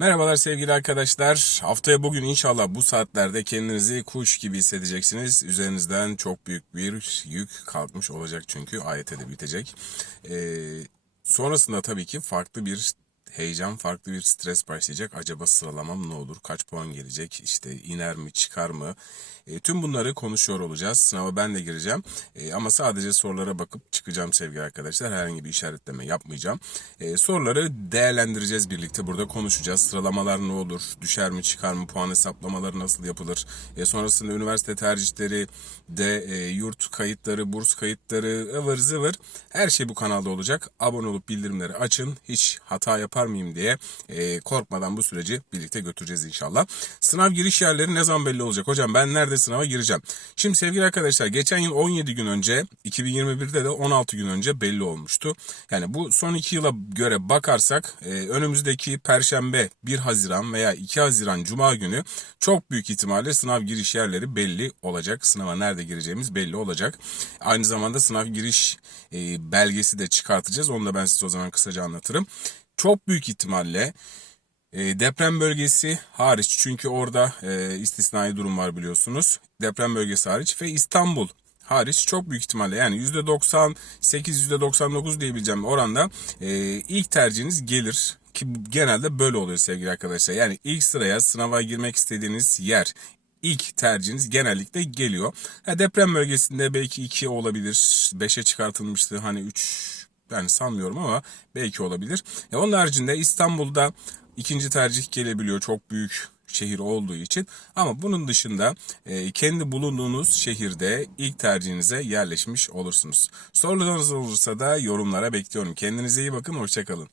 Merhabalar sevgili arkadaşlar. Haftaya bugün inşallah bu saatlerde kendinizi kuş gibi hissedeceksiniz. Üzerinizden çok büyük bir yük kalkmış olacak çünkü AYT de bitecek. Ee, sonrasında tabii ki farklı bir heyecan, farklı bir stres başlayacak. Acaba sıralamam ne olur? Kaç puan gelecek? İşte iner mi, çıkar mı? E, tüm bunları konuşuyor olacağız. Sınava ben de gireceğim. E, ama sadece sorulara bakıp çıkacağım sevgili arkadaşlar. Herhangi bir işaretleme yapmayacağım. E, soruları değerlendireceğiz birlikte. Burada konuşacağız. Sıralamalar ne olur? Düşer mi, çıkar mı? Puan hesaplamaları nasıl yapılır? E, sonrasında üniversite tercihleri de e, yurt kayıtları, burs kayıtları, ıvır zıvır. Her şey bu kanalda olacak. Abone olup bildirimleri açın. Hiç hata yapar mıyım diye e, korkmadan bu süreci birlikte götüreceğiz inşallah. Sınav giriş yerleri ne zaman belli olacak? Hocam ben nerede sınava gireceğim? Şimdi sevgili arkadaşlar geçen yıl 17 gün önce 2021'de de 16 gün önce belli olmuştu. Yani bu son 2 yıla göre bakarsak e, önümüzdeki Perşembe 1 Haziran veya 2 Haziran Cuma günü çok büyük ihtimalle sınav giriş yerleri belli olacak. Sınava nerede gireceğimiz belli olacak. Aynı zamanda sınav giriş e, belgesi de çıkartacağız. Onu da ben size o zaman kısaca anlatırım. Çok büyük ihtimalle e, deprem bölgesi hariç çünkü orada e, istisnai durum var biliyorsunuz. Deprem bölgesi hariç ve İstanbul hariç çok büyük ihtimalle yani %98 %99 diyebileceğim oranda e, ilk tercihiniz gelir ki genelde böyle oluyor sevgili arkadaşlar. Yani ilk sıraya sınava girmek istediğiniz yer ilk tercihiniz genellikle geliyor. Ha, deprem bölgesinde belki 2 olabilir. 5'e çıkartılmıştı hani 3 yani sanmıyorum ama belki olabilir. E, onun haricinde İstanbul'da ikinci tercih gelebiliyor çok büyük şehir olduğu için. Ama bunun dışında e, kendi bulunduğunuz şehirde ilk tercihinize yerleşmiş olursunuz. Sorularınız olursa da yorumlara bekliyorum. Kendinize iyi bakın, hoşçakalın.